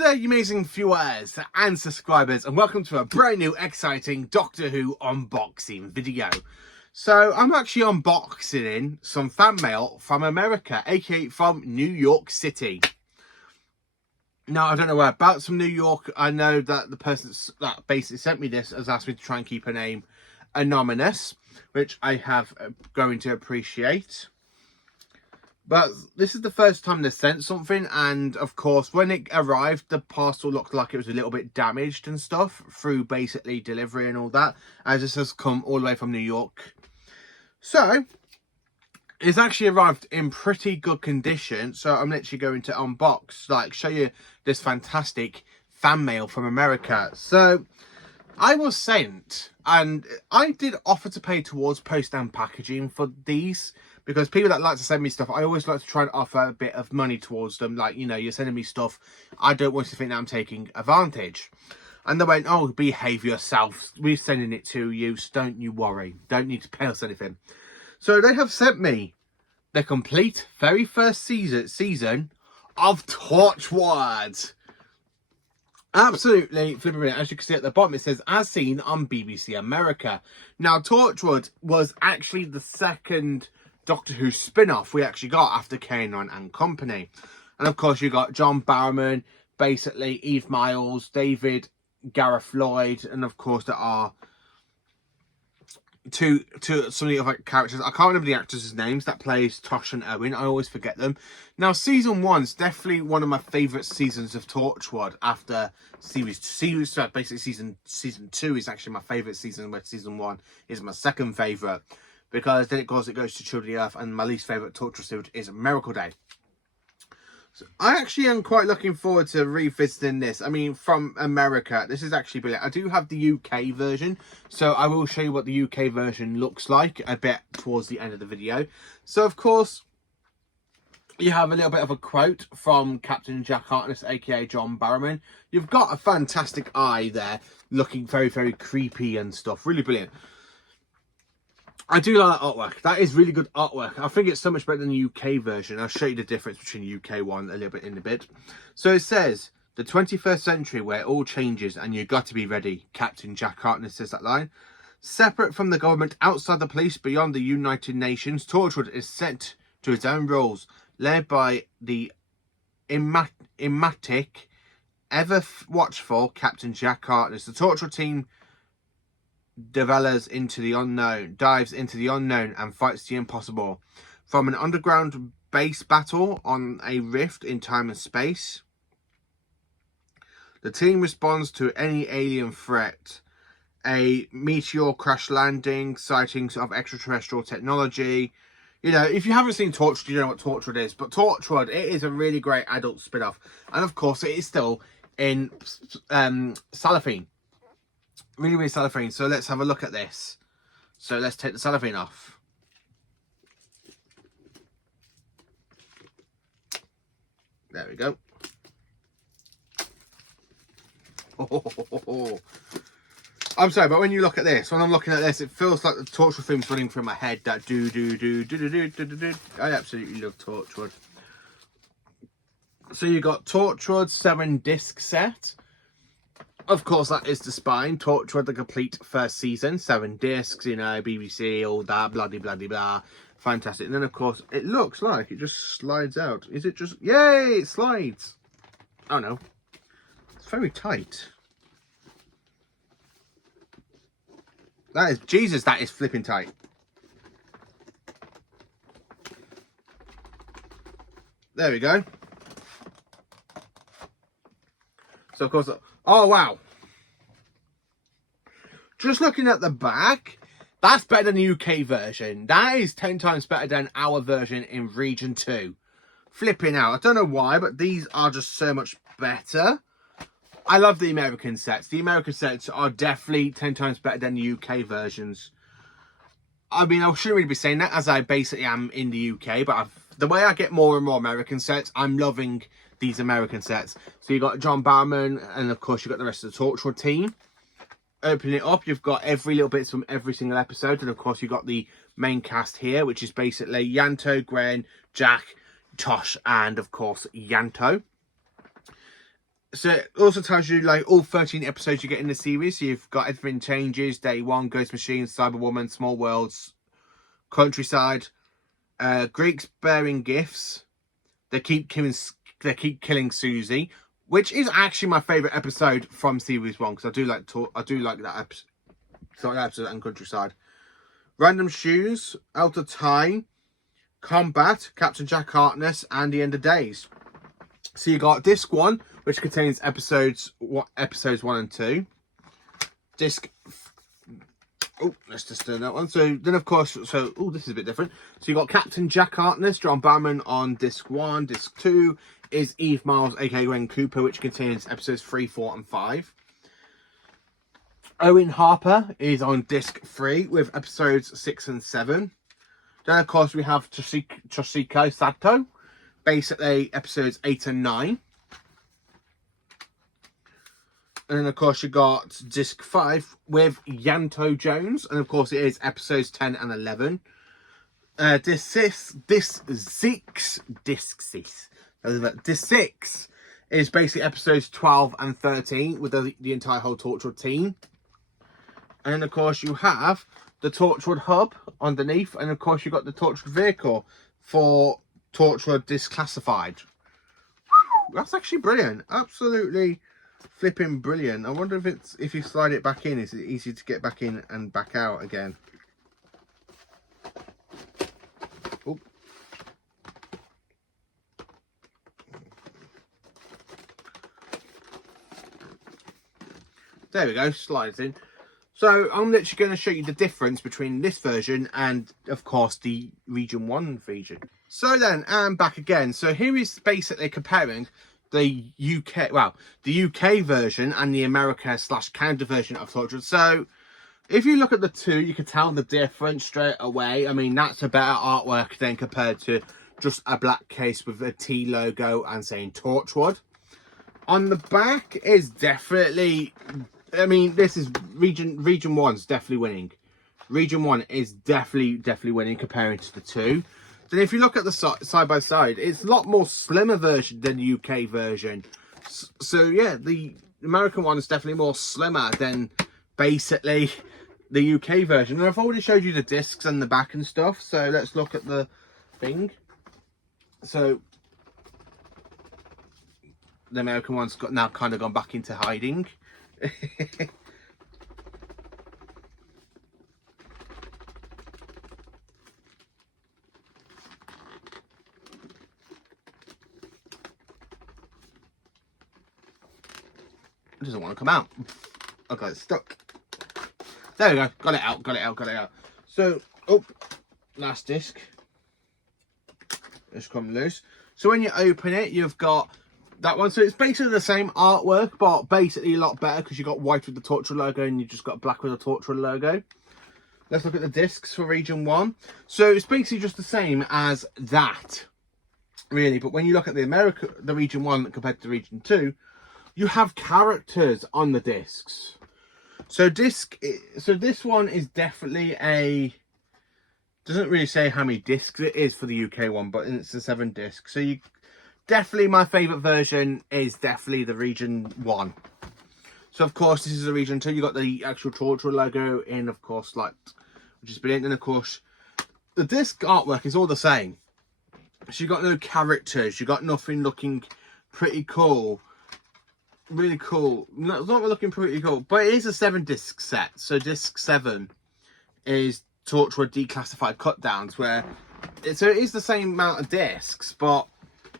there, you amazing viewers and subscribers, and welcome to a brand new exciting Doctor Who unboxing video. So I'm actually unboxing some fan mail from America, aka from New York City. Now, I don't know whereabouts from New York. I know that the person that basically sent me this has asked me to try and keep her name anonymous, which I have going to appreciate. But this is the first time they sent something, and of course when it arrived the parcel looked like it was a little bit damaged and stuff through basically delivery and all that, as this has come all the way from New York. So it's actually arrived in pretty good condition, so I'm literally going to unbox, show you this fantastic fan mail from America. So I was sent, and I did offer to pay towards post and packaging for these, because people that like to send me stuff, I always like to try and offer a bit of money towards them. Like, you know, you're sending me stuff, I don't want you to think that I'm taking advantage. And they went, oh, behave yourself, we're sending it to you, so don't you worry, don't need to pay us anything. So they have sent me the complete very first season of Torchwood. Absolutely flipping brilliant. As you can see at the bottom, it says as seen on BBC America. Now, Torchwood was actually the second Doctor Who spin-off we actually got after K9 and Company. And of course you got John Barrowman, basically Eve Miles, David Gareth Lloyd, and of course there are two some of the other characters. I can't remember the actors' names that plays Tosh and Owen. I always forget them. Now, season one's definitely one of my favourite seasons of Torchwood after series. So basically season two is actually my favourite season, where season one is my second favourite, because then it goes to Children of the Earth, and my least favourite Torchwood series is Miracle Day. So I actually am quite looking forward to revisiting this. I mean, from America, this is actually brilliant. I do have the UK version, so I will show you what the UK version looks like a bit towards the end of the video. So, of course, you have a little bit of a quote from Captain Jack Harkness, aka John Barrowman. You've got a fantastic eye there, looking very, very creepy and stuff. Really brilliant. I do like that artwork. That is really good artwork. I think it's so much better than the UK version. I'll show you the difference between the UK one a little bit in a bit. So it says, the 21st century where it all changes and you got to be ready. Captain Jack Harkness says that line. Separate from the government, outside the police, beyond the United Nations, Torchwood is set to its own rules, led by the enigmatic, ever watchful Captain Jack Harkness. The Torchwood team dives into the unknown and fights the impossible. From an underground base battle on a rift in time and space, the team responds to any alien threat, a meteor crash landing, sightings of extraterrestrial technology. You know, if you haven't seen Torchwood, you know what Torchwood is. But Torchwood, it is a really great adult spin-off. And of course, it is still in cellophane. Really, really cellophane. So let's have a look at this. So let's take the cellophane off. There we go. Oh. I'm sorry, but when you look at this, when I'm looking at this, it feels like the Torchwood theme's running through my head. That do. I absolutely love Torchwood. So you got Torchwood 7-disc set. Of course, that is the spine. Torchwood, the complete first season, 7 discs, you know, BBC, all that, blah. Fantastic. And then, of course, it looks like it just slides out. Is it just... Yay! It slides. Oh, no. It's very tight. That is... Jesus, that is flipping tight. There we go. So, of course... Oh, wow. Just looking at the back, that's better than the UK version. That is 10 times better than our version in Region 2. Flipping out. I don't know why, but these are just so much better. I love the American sets. The American sets are definitely 10 times better than the UK versions. I mean, I shouldn't really be saying that, as I basically am in the UK, but the way I get more and more American sets, I'm loving these American sets. So you got John Barrowman, and of course you got the rest of the Torchwood team. Opening it up, you've got every little bits from every single episode, and of course you've got the main cast here, which is basically Yanto, Gwen, Jack, Tosh, and of course Yanto. So it also tells you like all 13 episodes you get in the series. So you've got Everything Changes, Day One, Ghost Machine, Cyberwoman, Small Worlds, Countryside, Greeks Bearing Gifts. They keep killing Susie, which is actually my favourite episode from series 1 because I do like that episode. Sorry, that episode and Countryside. Random Shoes, Out of Time, Combat, Captain Jack Harkness, and The End of Days. So you got disc 1, which contains episodes 1 and 2. Let's just do that one. So then, of course, this is a bit different. So you got Captain Jack Harkness, John Barrowman on disc 1. Disc 2 is Eve Miles, aka Gwen Cooper, which contains episodes 3, 4, and 5. Owen Harper is on disc 3 with episodes 6 and 7. Then, of course, we have Toshiko Sato, basically episodes 8 and 9. And then, of course, you got disc 5 with Yanto Jones. And, of course, it is episodes 10 and 11. Disc 6 is basically episodes 12 and 13 with the entire whole Torchwood team. And then, of course, you have the Torchwood hub underneath. And, of course, you've got the Torchwood vehicle for Torchwood Disclassified. That's actually brilliant. Absolutely flipping brilliant. I wonder if you slide it back in, is it easy to get back in and back out again? Oh. There we go, slide it in. So I'm literally going to show you the difference between this version and, of course, the Region 1 version. So then, I'm back again. So here is basically comparing the UK version and the America/Canada version of Torchwood. So if you look at the two, you can tell the difference straight away. I mean, that's a better artwork than compared to just a black case with a T logo and saying Torchwood. On the back is definitely, I mean, this is Region 1's definitely winning. Region 1 is definitely winning comparing to the two. Then if you look at the side by side, it's a lot more slimmer version than the UK version. So yeah, the American one is definitely more slimmer than basically the UK version. And I've already showed you the discs and the back and stuff. So let's look at the thing. So the American one's now kind of gone back into hiding. It doesn't want to come out. Okay, it's stuck. There we go. Got it out. So, last disc. It's come loose. So when you open it, you've got that one. So it's basically the same artwork, but basically a lot better because you've got white with the Torchwood logo and you've just got black with the Torchwood logo. Let's look at the discs for Region 1. So it's basically just the same as that, really. But when you look at the Region 1 compared to Region 2, you have characters on the discs. So this one is definitely doesn't really say how many discs it is for the UK one, but it's a 7 disc. So definitely my favourite version is definitely the Region 1. So of course this is a Region 2. You got the actual Torchwood logo in, of course, which is brilliant. And of course the disc artwork is all the same. So you got no characters. You got nothing looking pretty cool. Really cool. No, it's not looking pretty cool, but it is a 7 disc set. So disc 7 is Torchwood Declassified Cut Downs, so it is the same amount of discs, but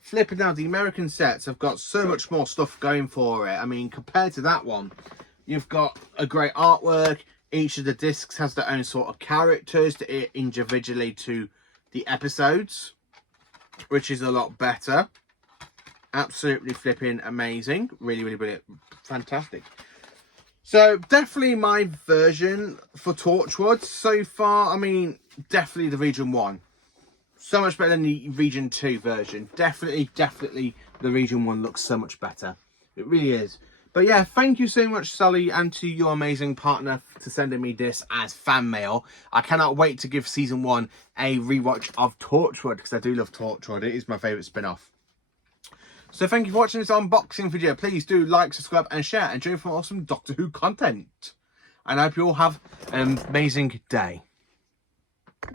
flipping down, the American sets have got so much more stuff going for it. I mean, compared to that one, you've got a great artwork. Each of the discs has their own sort of characters individually to the episodes, which is a lot better. Absolutely flipping amazing. Really brilliant. Fantastic. So definitely my version for Torchwood so far. I mean, definitely the Region 1. So much better than the Region 2 version. Definitely the Region 1 looks so much better. It really is. But yeah, thank you so much, Sally, and to your amazing partner for sending me this as fan mail. I cannot wait to give Season 1 a rewatch of Torchwood because I do love Torchwood. It is my favourite spin-off. So thank you for watching this unboxing video. Please do like, subscribe and share and join for awesome Doctor Who content. And I hope you all have an amazing day.